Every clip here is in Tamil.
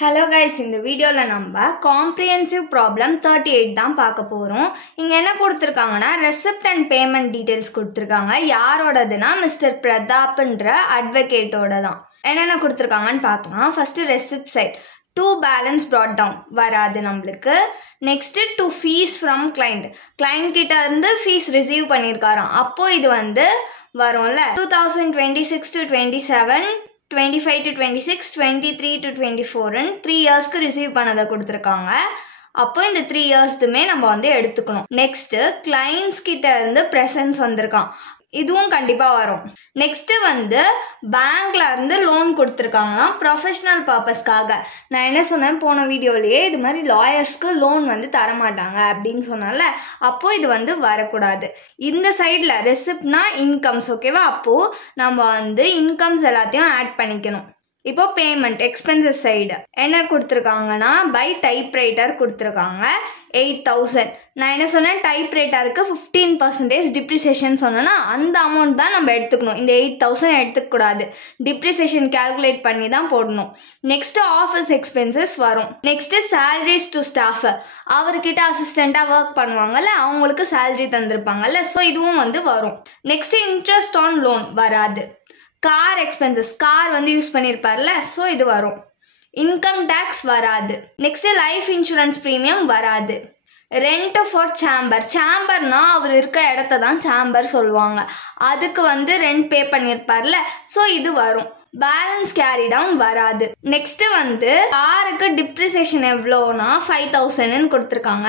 Hello guys, in the video la namba comprehensive problem 38 தான் பார்க்க போறோம். இங்க என்ன கொடுத்திருக்காங்கன்னா receipt and payment details கொடுத்திருக்காங்க. யாரோடதுனா மிஸ்டர் பிரதாப்ன்ற அட்வொகேட்டோட தான். என்னென்ன கொடுத்திருக்காங்கன்னு பார்க்கலாம். First receipt side to balance brought down வராது நம்மளுக்கு. Next to fees from client. Client கிட்ட இருந்து fees receive பண்ணிருக்காராம். அப்போ இது வந்து வரும்ல 2026 to 27 25 to 26, 23 to 24 and 3 years க்கு ரிசீவ் பண்ணதை கொடுத்துருக்காங்க. அப்போ இந்த 3 இயர்ஸ்துமே நம்ம வந்து எடுத்துக்கணும். நெக்ஸ்ட் கிளைண்ட்ஸ் கிட்ட இருந்து பிரசன்ஸ் வந்திருக்கான், இதுவும் கண்டிப்பா வரும். நெக்ஸ்ட் வந்து பேங்க்ல இருந்து லோன் கொடுத்துருக்காங்களாம் ப்ரொஃபஷனல் பர்பஸ்க்காக. நான் என்ன சொன்னேன் போன வீடியோலயே, இது மாதிரி லாயர்ஸ்க்கு லோன் வந்து தரமாட்டாங்க அப்படின்னு சொன்னால, அப்போ இது வந்து வரக்கூடாது. இந்த சைட்ல ரெசிப்ட்னா இன்கம்ஸ், ஓகேவா? அப்போ நம்ம வந்து இன்கம்ஸ் எல்லாத்தையும் ஆட் பண்ணிக்கணும். இப்போ பேமெண்ட் எக்ஸ்பென்சஸ் சைடு என்ன கொடுத்துருக்காங்கன்னா பை டைப்ரைட்டர் கொடுத்துருக்காங்க 8000. நான் என்ன சொன்னேன், டைப்ரைட்டருக்கு 15% டிப்ரிசியேஷன் சொன்னேன்னா அந்த அமௌண்ட் தான் நம்ம எடுத்துக்கணும். இந்த 8000 எடுத்துக்கூடாது, டிப்ரிசியேஷன் கால்குலேட் பண்ணி தான் போடணும். நெக்ஸ்ட் ஆஃபீஸ் எக்ஸ்பென்சஸ் வரும். நெக்ஸ்ட் சேலரிஸ் டு ஸ்டாஃப், அவர்கிட்ட அசிஸ்டண்ட்டாக ஒர்க் பண்ணுவாங்கல்ல, அவங்களுக்கு சேலரி தந்திருப்பாங்கல்ல, ஸோ இதுவும் வந்து வரும். நெக்ஸ்ட் இன்ட்ரெஸ்ட் ஆன் லோன் வராது. கார் எக்ஸ்பென்சஸ், கார் வந்து யூஸ் பண்ணியிருப்பார்ல, ஸோ இது வரும். இன்கம் டேக்ஸ் வராது. நெக்ஸ்ட் லைஃப் இன்சூரன்ஸ் ப்ரீமியம் வராது. ரெண்ட் ஃபார் சேம்பர், சேம்பர்னா அவர் இருக்க இடத்த தான் சேம்பர் சொல்லுவாங்க, அதுக்கு வந்து ரெண்ட் பே பண்ணியிருப்பார்ல, ஸோ இது வரும். பேலன்ஸ் கேரி டவுன் வராது. நெக்ஸ்ட் வந்து காருக்கு டிப்ரிசியேஷன் எவ்வளோனா 5000 கொடுத்துருக்காங்க.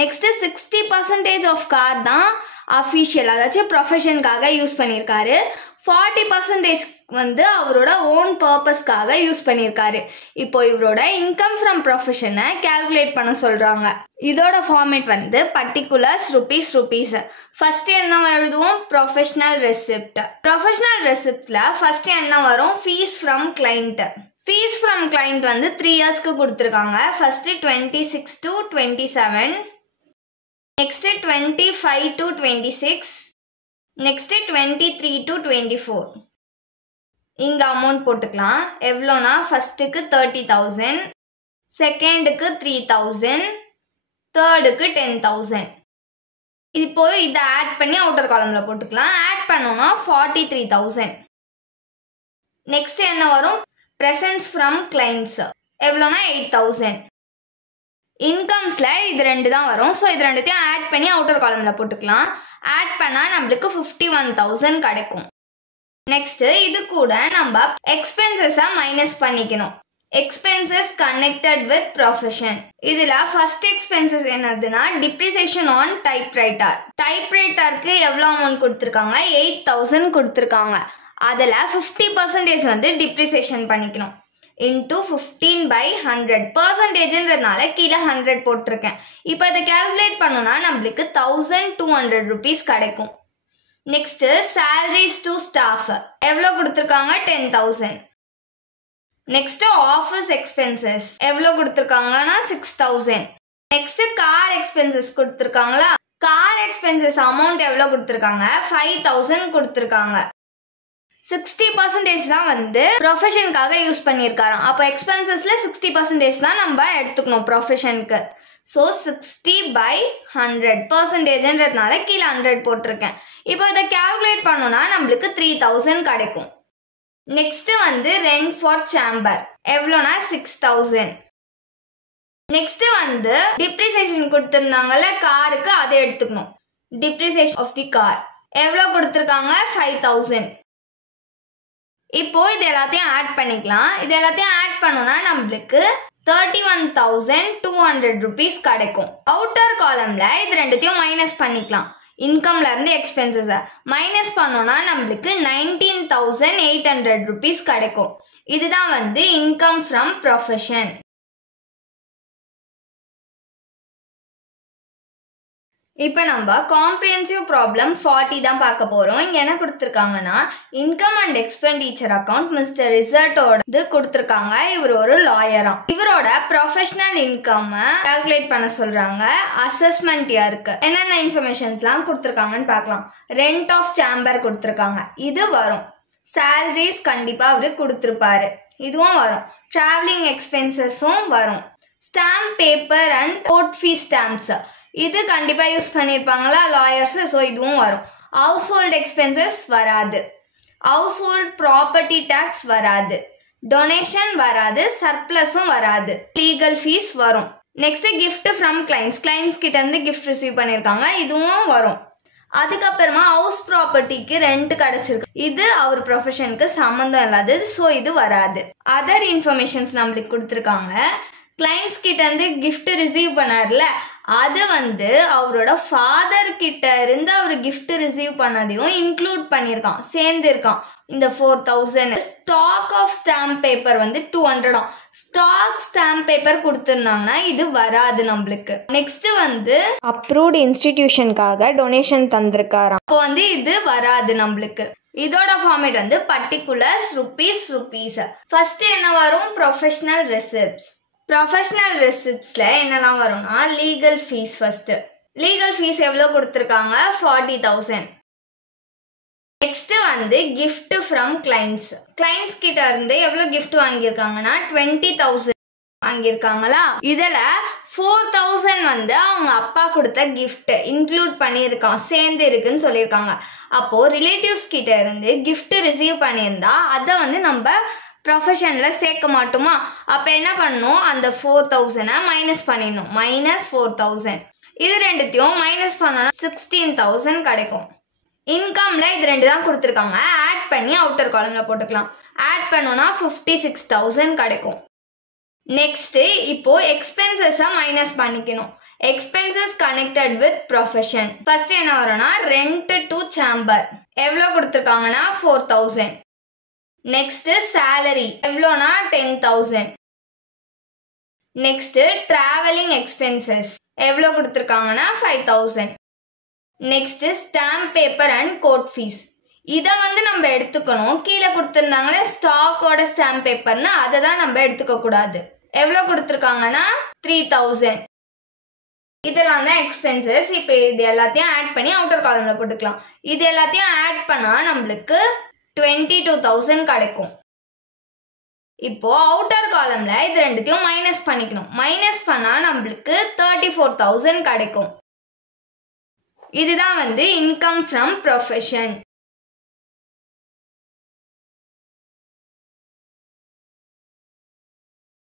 நெக்ஸ்ட் 60% ஆஃப் கார் தான் அஃபிஷியல், அதாச்சும் ப்ரொஃபஷனுக்காக யூஸ் பண்ணியிருக்காரு. 40% வந்து அவரோட ஓன் பர்பஸ்க்காக யூஸ் பண்ணியிருக்காரு. இப்போ இவரோட இன்கம் ஃப்ரம் ப்ரொஃபஷனை கால்குலேட் பண்ண சொல்றாங்க. இதோட ஃபார்மேட் வந்து பர்டிகுலர்ஸ் ருபீஸ். ஃபர்ஸ்ட் என்ன எழுதுவோம், ப்ரொஃபஷனல் ரெசிப்ட். ப்ரொஃபஷனல் ரெசிப்ட்ல ஃபர்ஸ்ட் என்ன வரும், fees from client. Fees from client வந்து 3 இயர்ஸ்க்கு கொடுத்துருக்காங்க. First 26 to 27, next 25 to 26, next 23 to 24. இங்க அமௌண்ட் போட்டுக்கலாம். எவ்வளோனா ஃபர்ஸ்ட்டுக்கு 30,000, செகண்டுக்கு 3,000, தேர்டுக்கு 10,000. இப்போ இதை ஆட் பண்ணி அவுட்டர் காலம்ல போட்டுக்கலாம். ஆட் பண்ணோம்னா 43,000. நெக்ஸ்ட் என்ன வரும், பிரசன்ஸ் ஃப்ரம் கிளைண்ட்ஸ் எவ்வளோனா 8,000. இன்கம்ஸ்ல இது 2 தான் வரும், ஸோ இது ரெண்டுத்தையும் ஆட் பண்ணி அவுட்டர் காலம்ல போட்டுக்கலாம். ஆட் பண்ணா நம்மளுக்கு 51,000 கிடைக்கும். நெக்ஸ்ட் இது கூட நம்ம எக்ஸ்பென்சஸை மைனஸ் பண்ணிக்கணும். Expenses connected with profession. இதுல ஃபர்ஸ்ட் எக்ஸ்பென்சஸ் என்னதுன்னா டிப்ரிசியேஷன் ஆன் டைப்ரைட்டர். டைப்ரைட்டருக்கு எவ்வளோ அமௌண்ட் கொடுத்துருக்காங்க, 8,000 கொடுத்துருக்காங்க. அதில் 50% வந்து டிப்ரிசியேஷன் பண்ணிக்கணும். இன்டூ 15/100 பர்சன்டேஜ்ன்றதுனால கீழே 100 போட்டிருக்கேன். இப்போ இதை கால்குலேட் பண்ணோம்னா நம்மளுக்கு 1200 rupees கிடைக்கும். நெக்ஸ்ட் சேலரிஸ் டு ஸ்டாஃப் எவ்வளோ கொடுத்துருக்காங்க, 10,000. நெக்ஸ்ட் ஆஃபீஸ் எக்ஸ்பென்சஸ் எவ்வளோ கொடுத்துருக்காங்கன்னா 6,000. நெக்ஸ்ட் கார் எக்ஸ்பென்சஸ் கொடுத்துருக்காங்களா, கார் எக்ஸ்பென்சஸ் அமௌண்ட் எவ்வளோ கொடுத்துருக்காங்க, 5,000 கொடுத்துருக்காங்க. 60% தான் வந்து ப்ரொஃபஷனுக்காக யூஸ் பண்ணியிருக்காராம். அப்போ எக்ஸ்பென்சஸ்ல 60% தான் நம்ம எடுத்துக்கணும் ப்ரொஃபஷனுக்கு. ஸோ 60/100 பர்சன்டேஜ்ன்றதுனால கீழே 100 போட்டிருக்கேன். இப்போ இதை கால்குலேட் பண்ணோம்னா நம்மளுக்கு 3,000 கிடைக்கும். நெக்ஸ்ட் வந்து ரெண்ட் ஃபார் சேம்பர் எவ்வளோனா 6,000. நெக்ஸ்ட் வந்து டிப்ரிசியேஷன் கொடுத்துருந்தாங்கல்ல காருக்கு, அதை எடுத்துக்கணும். டிப்ரிசியேஷன் ஆஃப் தி கார் எவ்வளோ கொடுத்துருக்காங்க, 5,000. இப்போ இது எல்லாத்தையும் ஆட் பண்ணிக்கலாம். இது எல்லாத்தையும் ஆட் பண்ணோம்னா நம்மளுக்கு 31,200 rupees கிடைக்கும். அவுட்டர் காலம்ல இது ரெண்டுத்தையும் மைனஸ் பண்ணிக்கலாம். இன்கம்ல இருந்து எக்ஸ்பென்சஸை மைனஸ் பண்ணோம்னா நம்மளுக்கு 19,800 rupees கிடைக்கும். இதுதான் வந்து இன்கம் ஃப்ரம் ப்ரொஃபஷன். இப்போ நம்ம காம்ப்ரிஹென்சிவ் ப்ராப்ளம் 40 தான் பார்க்க போறோம். இங்க என்ன கொடுத்துருக்காங்கன்னா income and expenditure account mister ரிசர்ட்டோட கொடுத்துருக்காங்க. இவர் ஒரு லாயராம். இவரோட ப்ரொஃபஷனல் இன்கம் கால்குலேட் பண்ண சொல்றாங்க. அசஸ்மெண்ட் இயருக்கு என்னென்ன இன்ஃபர்மேஷன்ஸ்லாம் கொடுத்துருக்காங்கன்னு பார்க்கலாம். ரெண்ட் ஆஃப் சேம்பர் கொடுத்துருக்காங்க, இது வரும். சேலரிஸ் கண்டிப்பா அவரு கொடுத்துருப்பாரு, இதுவும் வரும். ட்ராவலிங் எக்ஸ்பென்சஸும் வரும். Stamp paper and court fees stamps இது கண்டிப்பாக யூஸ் பண்ணியிருப்பாங்களா லாயர்ஸு, ஸோ இதுவும் வரும். ஹவுஸ் ஹோல்ட் எக்ஸ்பென்சஸ் வராது, ஹவுஸ் ஹோல்ட் ப்ராப்பர்ட்டி டேக்ஸ் வராது, டொனேஷன் வராது, சர்ப்ளஸும் வராது, லீகல் ஃபீஸ் வரும். நெக்ஸ்ட் கிஃப்ட் ஃப்ரம் கிளைண்ட்ஸ் கிட்ட இருந்து கிஃப்ட் ரிசீவ் பண்ணியிருக்காங்க, இதுவும் வரும். அதுக்கப்புறமா ஹவுஸ் ப்ராப்பர்ட்டிக்கு ரெண்ட் கிடைச்சிருக்கு, இது அவர் ப்ரொஃபஷனுக்கு சம்மந்தம் இல்லாதது, ஸோ இது வராது. அதர் இன்ஃபர்மேஷன்ஸ் நம்மளுக்கு கொடுத்துருக்காங்க. கிளைண்ட்ஸ் கிட்ட இருந்து கிஃப்ட் ரிசீவ் பண்ணார்ல, அது அவரோட ஃபாதர் கிட்ட இருந்து அவர் கிஃப்ட் ரிசீவ் பண்ணதையும் இன்க்ளூட் பண்ணியிருக்கான், சேர்ந்துருக்கான் இந்த 4000. Stock of stamp paper 200. Stock stamp paper கொடுத்துருந்தாங்கன்னா இது வராது நம்மளுக்கு. நெக்ஸ்ட் அப்ரூவ்டு இன்ஸ்டிடியூஷனுக்காக டொனேஷன் தந்திருக்காராம், அப்போ இது வராது நம்மளுக்கு. இதோட ஃபார்மேட் பர்டிகுலர்ஸ், ருபீஸ். ஃபர்ஸ்ட் என்ன வரும்? Professional receipts. ப்ரொஃபஷனல் ரெசிப்ட்ஸ்ல என்னெல்லாம் வரும்னா legal fees. First legal fees எவ்வளோ கொடுத்துருக்காங்க? 40,000. Next gift from clients. Clients கிட்ட இருந்து எவ்வளோ கிஃப்ட் வாங்கியிருக்காங்கன்னா 20,000 வாங்கியிருக்காங்களா. இதில் 4,000 அவங்க அப்பா கொடுத்த கிஃப்ட் இன்க்ளூட் பண்ணியிருக்கான், சேர்ந்து இருக்குன்னு சொல்லியிருக்காங்க. அப்போ ரிலேட்டிவ்ஸ் கிட்ட இருந்து கிஃப்ட் ரிசீவ் பண்ணியிருந்தா அதை நம்ம ப்ரொஃபஷனில் சேர்க்க மாட்டோமா? அப்போ என்ன பண்ணணும்? அந்த 4,000 மைனஸ் பண்ணிடணும். -4,000 இது ரெண்டுத்தையும் மைனஸ் பண்ணோன்னா 16,000 கிடைக்கும். இன்கம்ல இது ரெண்டு தான் கொடுத்துருக்காங்க, ஆட் பண்ணி அவுட்டர் காலம்ல போட்டுக்கலாம். ஆட் பண்ணோன்னா 56,000 கிடைக்கும். நெக்ஸ்ட் இப்போ எக்ஸ்பென்சஸை மைனஸ் பண்ணிக்கணும். Expenses connected with profession. First என்ன வரும்னா ரெண்ட் டு சேம்பர் எவ்வளோ கொடுத்துருக்காங்கன்னா 4,000. நெக்ஸ்ட் சேலரி எவ்வளோனா 10,000. நெக்ஸ்ட் டிராவலிங் எக்ஸ்பென்சஸ் எவ்வளோ கொடுத்துருக்காங்கன்னா 5,000. Next stamp paper and court fees இதை நம்ம எடுத்துக்கணும். கீழே கொடுத்துருந்தாங்களே ஸ்டாக்கோட ஸ்டாம்ப் பேப்பர்னு, அதை தான் நம்ம எடுத்துக்க கூடாது. எவ்வளோ கொடுத்துருக்காங்கன்னா 3,000. இதெல்லாம் தான் எக்ஸ்பென்சஸ். இப்போ இது எல்லாத்தையும் ஆட் பண்ணி அவுட்டர் காலம்ல போட்டுக்கலாம். இது எல்லாத்தையும் ஆட் பண்ணால் நம்மளுக்கு 22,000 கிடைக்கும். இப்போ அவுட்டர் காலம்ல இது ரெண்டுத்தையும் மைனஸ் பண்ணிக்கணும். மைனஸ் பண்ணா நம்மளுக்கு 34,000 கிடைக்கும். இதுதான் இன்கம் ஃப்ரம் ப்ரொஃபஷன்.